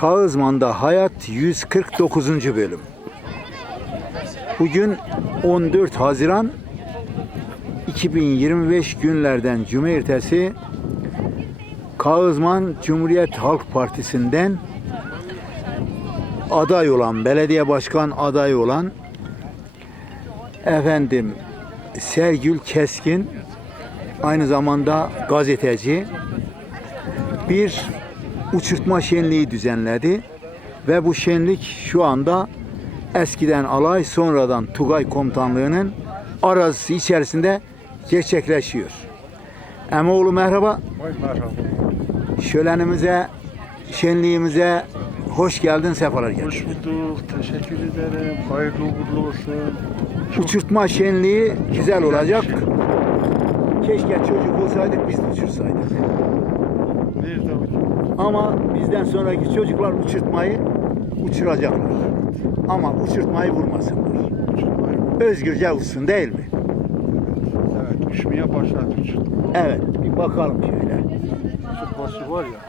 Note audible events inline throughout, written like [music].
Kağızman'da Hayat 149. bölüm. Bugün 14 Haziran 2025 günlerden Cumartesi Kağızman Cumhuriyet Halk Partisi'nden aday olan, belediye başkan adayı olan efendim Sergül Keskin aynı zamanda gazeteci bir uçurtma şenliği düzenledi ve bu şenlik şu anda eskiden alay sonradan Tugay Komutanlığı'nın arazisi içerisinde gerçekleşiyor. Emoğlu merhaba. Merhaba. Şölenimize, şenliğimize hoş geldin, sefalar geldin. Hoş bulduk. Teşekkür ederim. Hayırlı uğurlu olsun. Uçurtma şenliği güzel olacak. Keşke çocuk olsaydık biz de uçursaydık. Ama bizden sonraki çocuklar uçurtmayı uçuracaklar. Ama uçurtmayı vurmasınlar. Uçurtmayı. Özgürce uçsun değil mi? Evet, uçmaya başladı uçurtma. Evet, bir bakalım şöyle. Uçurtması var ya.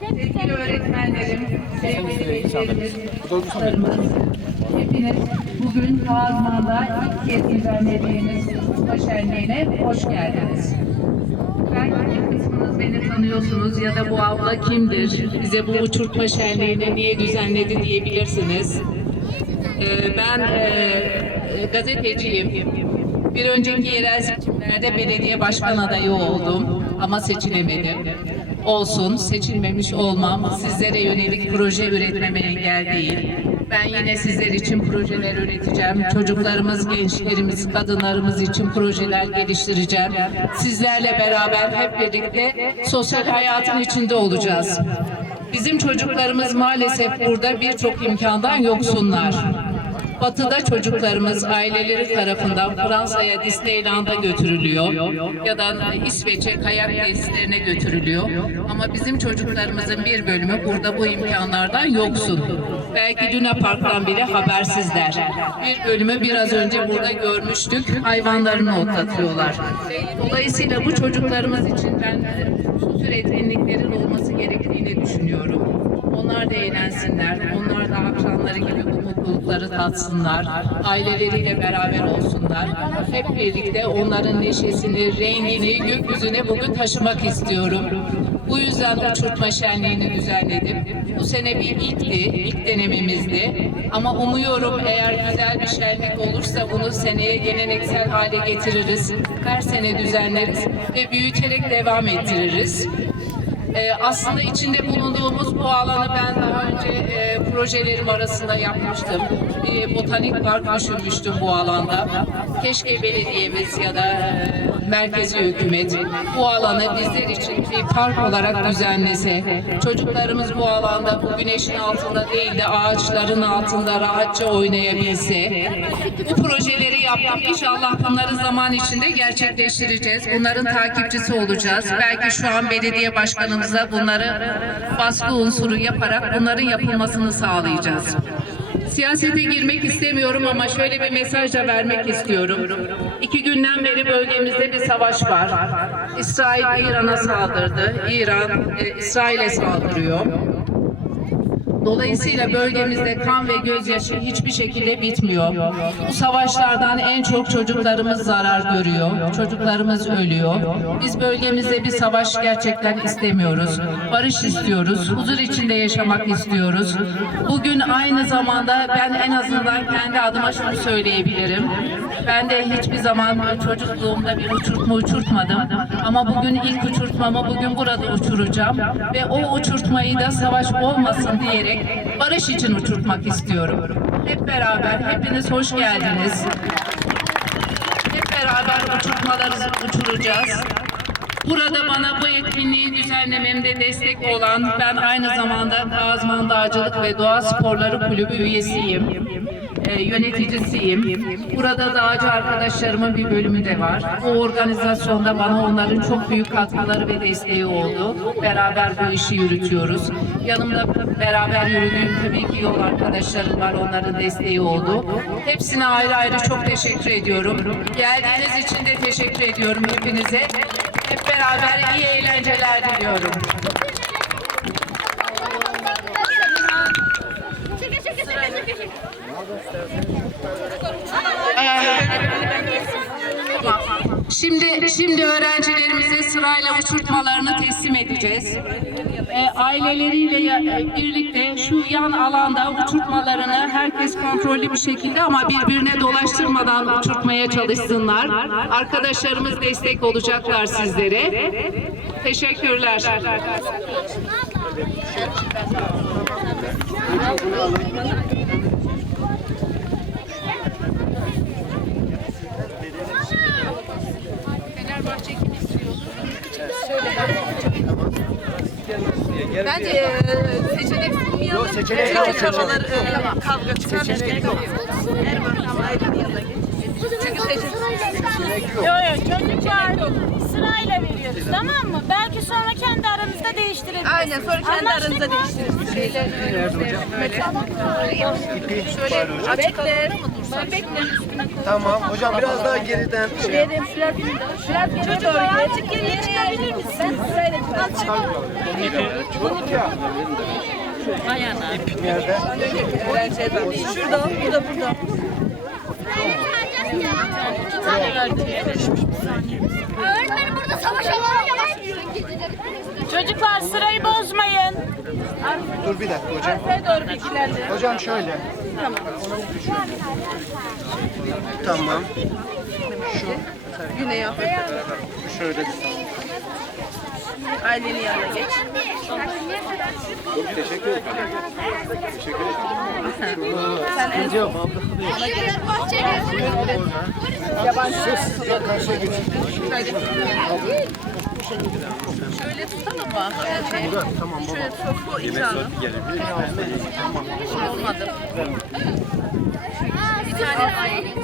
Sevgili öğretmenlerim, sevgili velilerimiz, hepiniz bugün Kazman'da ilk kez düzenlediğimiz Uçurtma Şenliği'ne hoş geldiniz. Belki kısmınız beni tanıyorsunuz ya da bu abla kimdir, bize bu uçurtma şenliğini niye düzenledi diyebilirsiniz. Ee, ben e, gazeteciyim. Bir önceki yerel seçimlerde belediye başkan adayı oldum ama seçilemedim. Olsun, seçilmemiş olmam sizlere yönelik proje üretmeme engel değil. Ben yine sizler için projeler üreteceğim. Çocuklarımız, gençlerimiz, kadınlarımız için projeler geliştireceğim. Sizlerle beraber hep birlikte sosyal hayatın içinde olacağız. Bizim çocuklarımız maalesef burada birçok imkandan yoksunlar. Batı'da çocuklarımız aileleri tarafından Fransa'ya Disneyland'a götürülüyor ya da İsveç'e kayak tesislerine götürülüyor. Ama bizim çocuklarımızın bir bölümü burada bu imkanlardan yoksun. Belki Luna Park'tan bile habersizler. Bir bölümü biraz önce burada görmüştük. Hayvanlarını otlatıyorlar. Dolayısıyla bu çocuklarımız için ben bu tür etkinliklerin olması gerektiğini düşünüyorum. Onlar da eğlensinler. Onlar da akşamları gibi bu mutlulukları tatsınlar. Aileleriyle beraber olsunlar. Hep birlikte onların neşesini, rengini gökyüzüne bugün taşımak istiyorum. Bu yüzden uçurtma şenliğini düzenledim. Bu sene bir ilkti, ilk denememizdi. Ama umuyorum eğer güzel bir şenlik olursa bunu seneye geleneksel hale getiririz. Her sene düzenleriz ve büyüterek devam ettiririz. Ee, aslında içinde bulunduğumuz bu alanı ben daha önce e, projelerim arasında yapmıştım. Bir botanik park düşünmüştüm bu alanda. Keşke belediyemiz ya da e, merkezi hükümet bu alanı bizler için bir park olarak düzenlese. Çocuklarımız bu alanda bu güneşin altında değil de ağaçların altında rahatça oynayabilse. Bu projeleri yaptım. İnşallah bunları zaman içinde gerçekleştireceğiz. Bunların takipçisi olacağız. Belki şu an belediye başkanımıza bunları baskı unsuru yaparak bunların yapılmasını sağlayacağız. Siyasete girmek istemiyorum ama şöyle bir mesaj da vermek istiyorum. İki günden beri bölgemizde bir savaş var. İsrail İran'a saldırdı. İran e, İsrail'e saldırıyor. Dolayısıyla bölgemizde kan ve gözyaşı hiçbir şekilde bitmiyor. Bu savaşlardan en çok çocuklarımız zarar görüyor. Çocuklarımız ölüyor. Biz bölgemizde bir savaş gerçekten istemiyoruz. Barış istiyoruz. Huzur içinde yaşamak istiyoruz. Bugün aynı zamanda ben en azından kendi adıma şunu söyleyebilirim. Ben de hiçbir zaman çocukluğumda bir uçurtma uçurtmadım. Ama bugün ilk uçurtmamı bugün burada uçuracağım. Ve o uçurtmayı da savaş olmasın diyerek barış için uçurtmak istiyorum. Hep beraber, hepiniz hoş geldiniz. Hep beraber uçurtmaları uçuracağız. Burada bana bu etkinliği düzenlememde destek olan, ben aynı zamanda Kazman Dağcılık ve Doğa Sporları Kulübü üyesiyim. E, yöneticisiyim. Burada dağcı arkadaşlarımın bir bölümü de var. Bu organizasyonda bana onların çok büyük katkıları ve desteği oldu. Beraber bu işi yürütüyoruz. Yanımda beraber yürüdüğüm tabii ki yol arkadaşlarım var. Onların desteği oldu. Hepsine ayrı ayrı çok teşekkür ediyorum. Geldiğiniz için de teşekkür ediyorum hepinize. Hep beraber iyi eğlenceler diliyorum. Çekil çekil çekil çekil. Şimdi şimdi öğrencilerimize sırayla uçurtmalarını teslim edeceğiz. E, aileleriyle e, birlikte şu yan alanda uçurtmalarını herkes kontrollü bir şekilde ama birbirine dolaştırmadan uçurtmaya çalışsınlar. Arkadaşlarımız destek olacaklar sizlere. Teşekkürler. Bence e, seçenek sunmayalım. Yok seçenek Çünkü çabalar e, kavga çıkarmış gibi. Erbakan Aydın yanına geç. Çünkü seçenek Yok yok çocuklar sırayla veriyoruz tamam mı? Belki sonra kendi aranızda değiştirebilirsiniz. Aynen sonra kendi aranızda. Şeylerini öğrencilerini böyle. Şöyle açık Tamam. Hocam biraz daha geriden. Verin biraz biraz geri doğru azıcık geriye çıkabilir misiniz? Sırayla Öğrenciye bak. Şurada, burada, burada. Öğretmenim burada savaş alanı yavaş Çocuklar sırayı bozmayın. Dur bir dakika hocam. Arkaya doğru bilgilerle. Hocam şöyle. Tamam. Tamam. Güney yap. Şöyle. Ailenin yanına geç. Sen en Şöyle tutalım mı? Şöyle, tamam baba. Şöyle tutalım bu ikramı. Olmadı. Bir tane aile.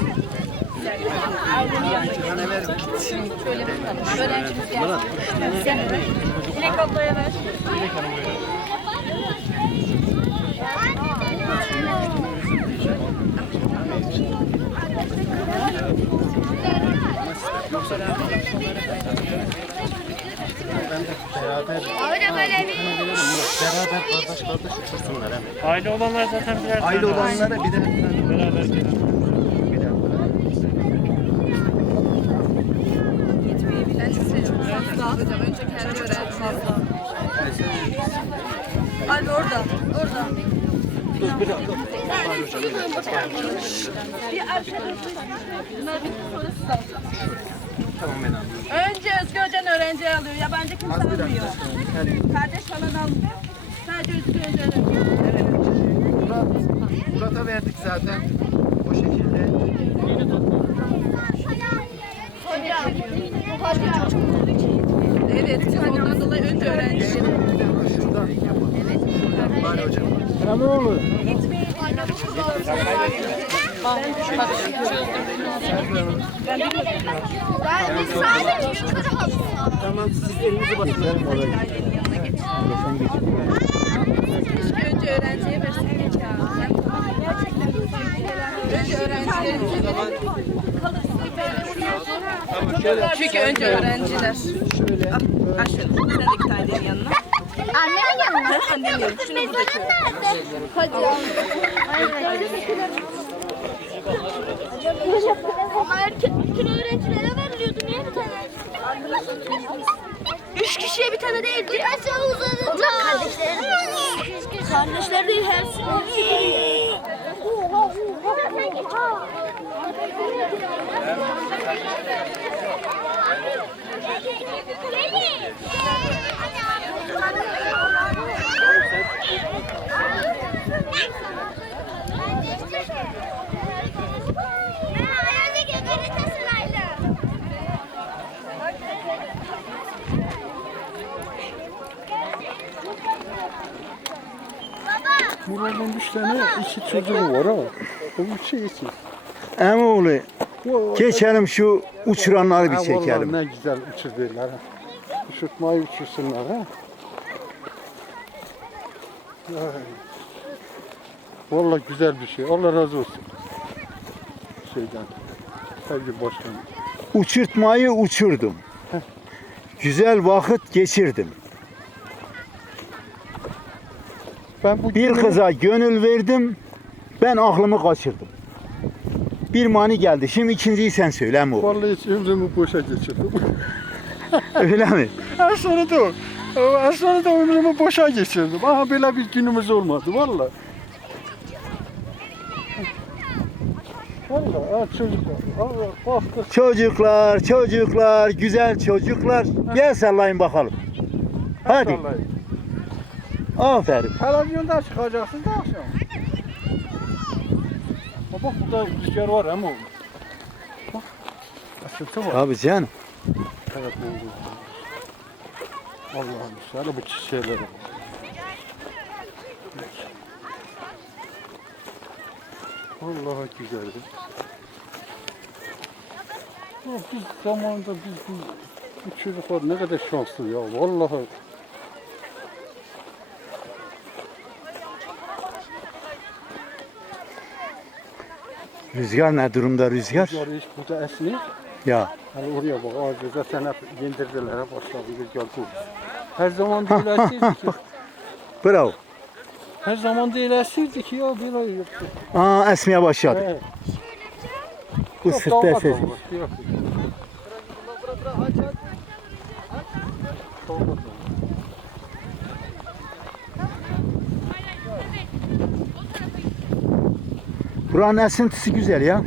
Şöyle tutalım. Öğrencimiz gelsin. Dilek ablaya ver. Öyle böyle bir Beraber kardeş kardeş uçursunlar hemen. Aile olanlar zaten birer Aile tane olanlara bir de beraber gelin. bir. Abi orada, orada. Bir arkadaşım. Bunlar bir sonra siz tamam ben Öğrenciyi alıyor. Yabancı kimse almıyor. Kardeş falan almıyor. Sadece Özgü Hoca öğrenci. Evet. Murat, Murat'a verdik zaten. O şekilde. Evet, biz ondan dolayı önce öğrenci. Şuradan. Evet. Bari hocam. Biz sadece yukarı halı. Tamam siz elinizi basın. Keşke önce öğrenciye verseydik ya. Önce öğrencilerimize Çünkü önce öğrenciler. Ah, ah şöyle. Sen de git ailenin yanına. Annemin yanına. Annenin yanına. Şunu buradaki. nerede? Hadi. Ama erkek bütün öğrencilere veriliyordu. Niye bir tane? Üç kişiye bir tane değil. Bir aşağı uzadı. Onlar kardeşler. Kardeşler değil her Murat'ın üç tane iki çocuğu var ama. Bu şey için. Emoğlu geçelim şu uçuranları bir çekelim. Ne güzel uçurdular ha. Uçurtmayı uçursunlar ha. Ay. Vallahi güzel bir şey. Allah razı olsun. Şeyden. Sevgili başkanım. Uçurtmayı uçurdum. Güzel vakit geçirdim. Ben bu Bir kıza gönül verdim. Ben aklımı kaçırdım. Bir mani geldi. Şimdi ikinciyi sen söyle Emoğlu. Vallahi hiç ömrümü boşa geçirdim. [laughs] Öyle mi? en sonunda o. En sonunda ömrümü boşa geçirdim. Aha böyle bir günümüz olmadı. Vallahi ha çocuklar. Allah bak Çocuklar, çocuklar, güzel çocuklar. Gel sallayın bakalım. Hadi. Vallahi. Aferin. Televizyonda çıkacaksın da akşam. Bak burada rüzgar var ama. Bak. Asıntı var. Tabii canım. Evet oldu? Allah'ım sana bu çiçeğlere bak. Vallahi güzeldi. Biz zamanında biz bu, bu çocuklar ne kadar şanslı ya vallahi. Rüzgar ne durumda rüzgar? Rüzgar hiç burada esmiyor. Ya Hani oraya bak ağacı zaten hep yendirdiler hep başladı rüzgar bu. Her zaman değil esirdi ki. [laughs] bravo. Her zaman değil esirdi ki ya böyle yoktu. Aa esmeye başladı. Evet. Bu Yok, sırtta dalga esecek. dalga, yok. Dalga Buranın esintisi güzel ya.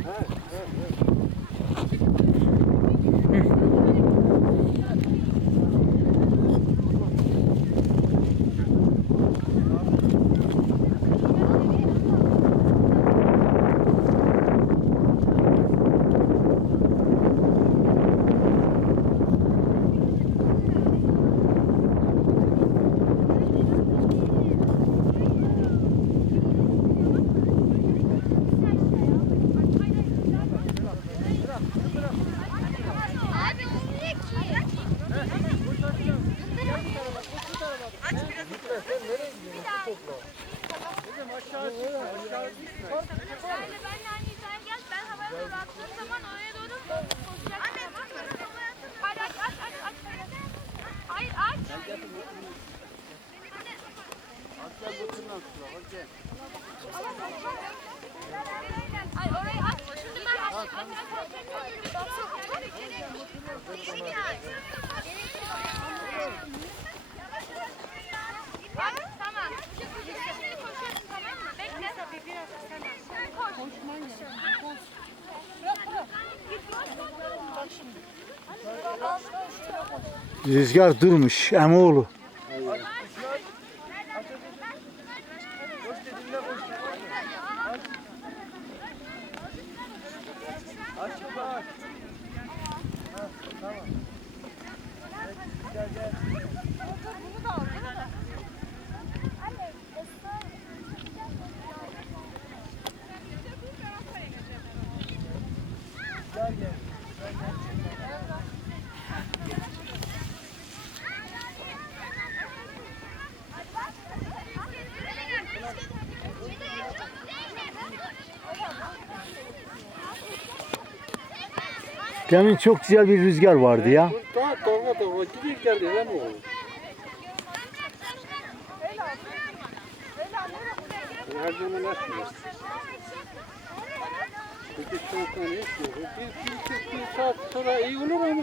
Benle benle anne sen gel. Ben havaya doğru attığım zaman oraya doğru koşacak. Tamam mı? Hadi aç aç aç aç. Hayır aç. Ay orayı aç. Şimdi ben açayım. Bak tamam. Şimdi koşuyorsun tamam mı? Bekle. Tabii biraz tamam. Koş. Koşmayın. Koş. Bırak bırak. Git Bak şimdi. Rüzgar durmuş Emoğlu. Demin çok güzel bir rüzgar vardı ya. Daha dalga dalga gidiyor oğlum? Her zaman. Peki şu tane esmiyor. Bir, bir, bir, bir saat sonra iyi olur ama.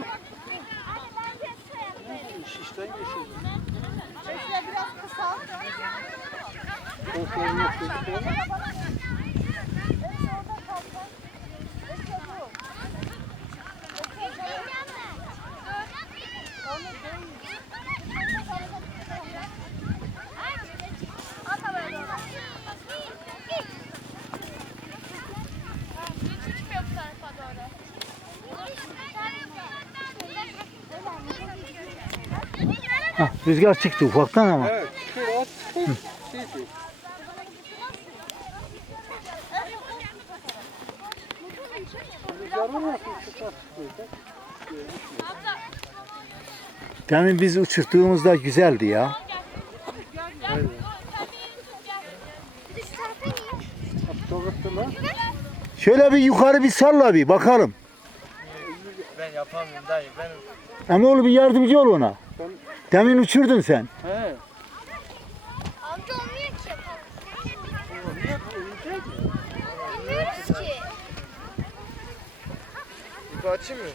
İş işten geçiyor. biraz kısa. Hah, Rüzgar çıktı ufaktan ama. Evet. Demin biz uçurttuğumuzda güzeldi ya. Şöyle bir yukarı bir salla bir bakalım. Ben yapamıyorum dayı. Ben Ama oğlum bir yardımcı ol ona. Demin uçurdun sen. He. Amca olmuyor ki. Bilmiyoruz ki. ipi açayım mı?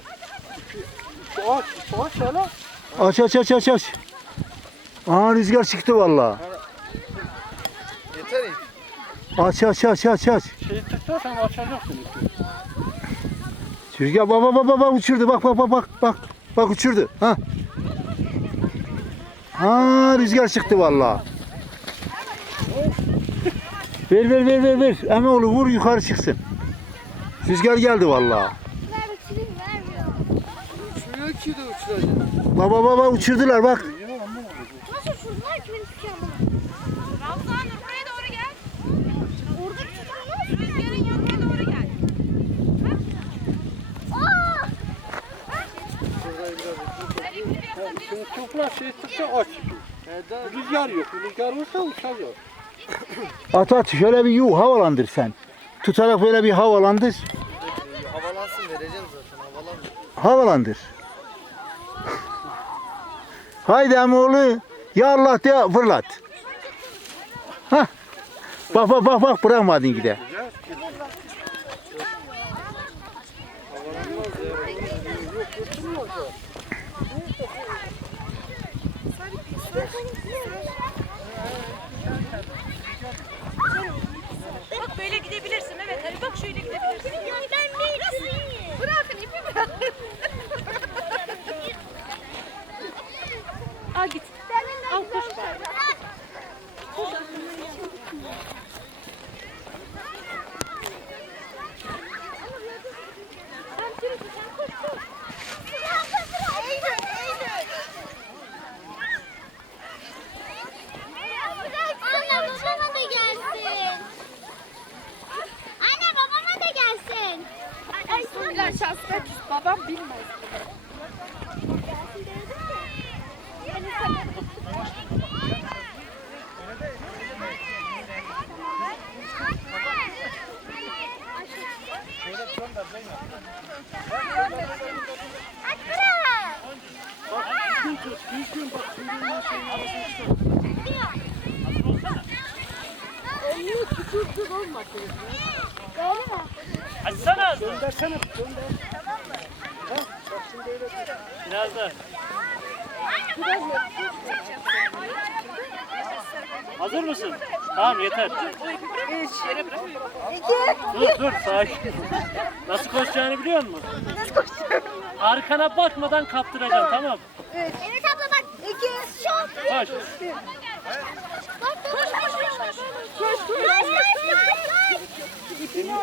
Aç, aç hele. Aç aç aç aç aç. Aa rüzgar çıktı vallahi. Yeter ip. Aç aç aç aç aç. Şey tutarsan açacaksın ipi. Rüzgar baba baba baba uçurdu bak bak bak bak bak. Bak uçurdu. Ha. Ha rüzgar çıktı vallahi. Ver ver ver ver ver. Emeoğlu vur yukarı çıksın. Rüzgar geldi vallahi. Ver uçurayım vermiyor. Uçmuyor ki de uçuracak. Baba baba uçurdular bak. Nasıl uçurdular ki beni tutuyor ama. Ramazan buraya doğru gel. Orada tutuyorlar. Rüzgarın yanına doğru gel. Aa! Şey aç ipi. Rüzgar yok. Rüzgar olsa uçacak. At at şöyle bir yuh havalandır sen. Tutarak böyle bir havalandır. Havalansın vereceğim zaten. Havalanmıyor. Havalandır. Haydi Emoğlu. Ya Allah de fırlat. Hah. Bak bak bak bak bırakmadın gide. Bak böyle gidebilirsin. Evet hadi bak şöyle gidebilirsin. Ya ben bir Bırakın ipi bırakın. Al git. Al koş bari. Anne babama da gelsin. Anne babama da gelsin. Ay, Biraz şanslı babam bilmez. Açsana ağzını. Göndersene. Gönder. Biraz da. Hazır mısın? Tamam yeter. Dur dur sakin. Nasıl koşacağını biliyor musun? Nasıl koşacağım? Arkana bakmadan kaptıracaksın tamam mı? Evet abla bak. İki. Şok. Koş. Koş koş koş koş. Koş koş koş koş. İpini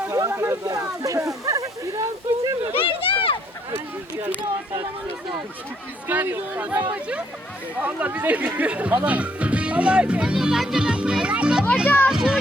ortalamak lazım. Rüzgar yok fazla. Allah bize Hala. Bence ben. Babacığım.